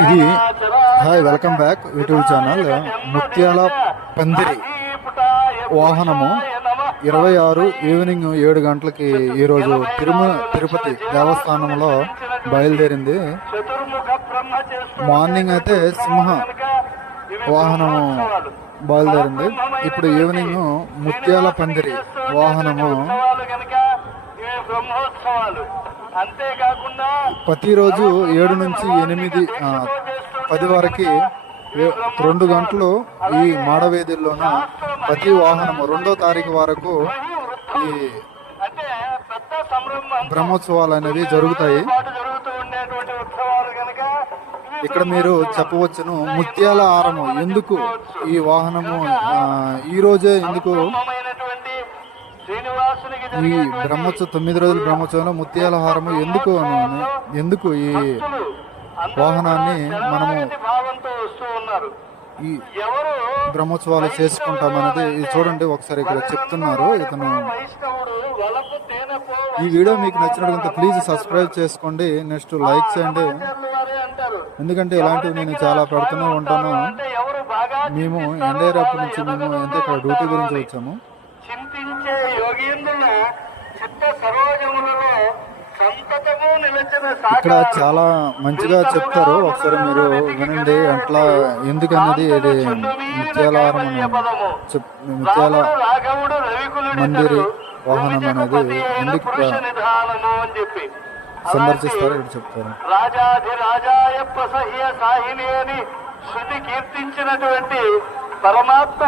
ఇది hi welcome back YouTube channel ముత్యాల పందిరి వాహనము. ఇరవై ఆరు ఈవినింగ్ ఏడు గంటలకి ఈరోజు తిరుమల తిరుపతి దేవస్థానంలో బయలుదేరింది. మార్నింగ్ అయితే సింహ వాహనము బయలుదేరింది. ఇప్పుడు ఈవినింగ్ ముత్యాల పందిరి వాహనము. బ్రహ్మోత్సవాలు. ప్రతిరోజు ఏడు నుంచి ఎనిమిది పది వరకు రెండు గంటలు ఈ మాడవేదిల్లోన ప్రతి వాహనము రెండో తారీఖు వరకు ఈ బ్రహ్మోత్సవాలు అనేవి జరుగుతాయి. ఇక్కడ మీరు చెప్పవచ్చును ముత్యాల హారము. ఎందుకు ఈ వాహనము ఈ రోజే ఎందుకు ఈ బ్రహ్మోత్సవం తొమ్మిది రోజుల బ్రహ్మోత్సవంలో ముత్యాల హారము ఎందుకు ఎందుకు ఈ వాహనాన్ని మనము ఈ బ్రహ్మోత్సవాలు చేసుకుంటామనేది ఇది చూడండి ఒకసారి ఇక్కడ చెప్తున్నారు. ఇతను ఈ వీడియో మీకు నచ్చినట్లయితే ప్లీజ్ సబ్స్క్రైబ్ చేసుకోండి. నెక్స్ట్ లైక్ చేయండి. ఎందుకంటే ఇలాంటివి నేను చాలా పెడుతూనే ఉంటాను. మేము వాళ్ళ నుంచి మేము ఎంత ఇక్కడ డ్యూటీ గురించి. వచ్చాము యోగేంద్రుల చిత్త సరోజములలో సంతతము నిలచిన ఇక్కడ. చాలా మంచిగా చెప్తారు. ఒకసారి మీరు వినండి. అట్లా ఎందుకన్నది ఇది చెప్ ముత్యాల మందిరి వాహనం అనేది ఎందుకు సందర్శిస్తారు ఇక్కడ చెప్తారు. రాజాధిరాజాయ ప్రసహ్య సాహిని అని శృతి కీర్తించినటువంటి పరమాత్మ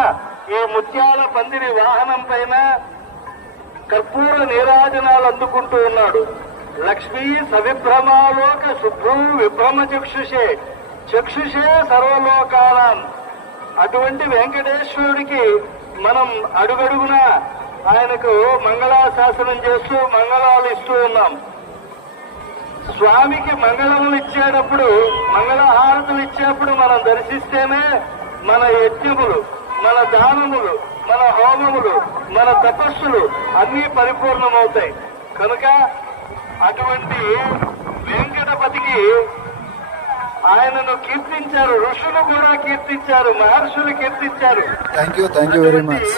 ఈ ముత్యాల పందిరి వాహనం పైన కర్పూర నీరాజనాలు అందుకుంటూ ఉన్నాడు. లక్ష్మీ సవిభ్రమాలోక శుభ్రం విభ్రమ చక్షుషే. చక్షుషే సర్వలోకాలం అటువంటి వెంకటేశ్వరుడికి మనం అడుగడుగున ఆయనకు మంగళాశాసనం చేస్తూ మంగళాలు ఇస్తూ ఉన్నాం. స్వామికి మంగళములు ఇచ్చేటప్పుడు మంగళహారతులు ఇచ్చేప్పుడు మనం దర్శిస్తేనే మన యజ్ఞములు మన దానములు మన హోమములు మన తపస్సులు అన్నీ పరిపూర్ణమవుతాయి. కనుక అటువంటి వెంకటపతికి ఆయనను కీర్తించారు ఋషులు కూడా కీర్తించారు మహర్షులు కీర్తించారు. Thank you thank you very much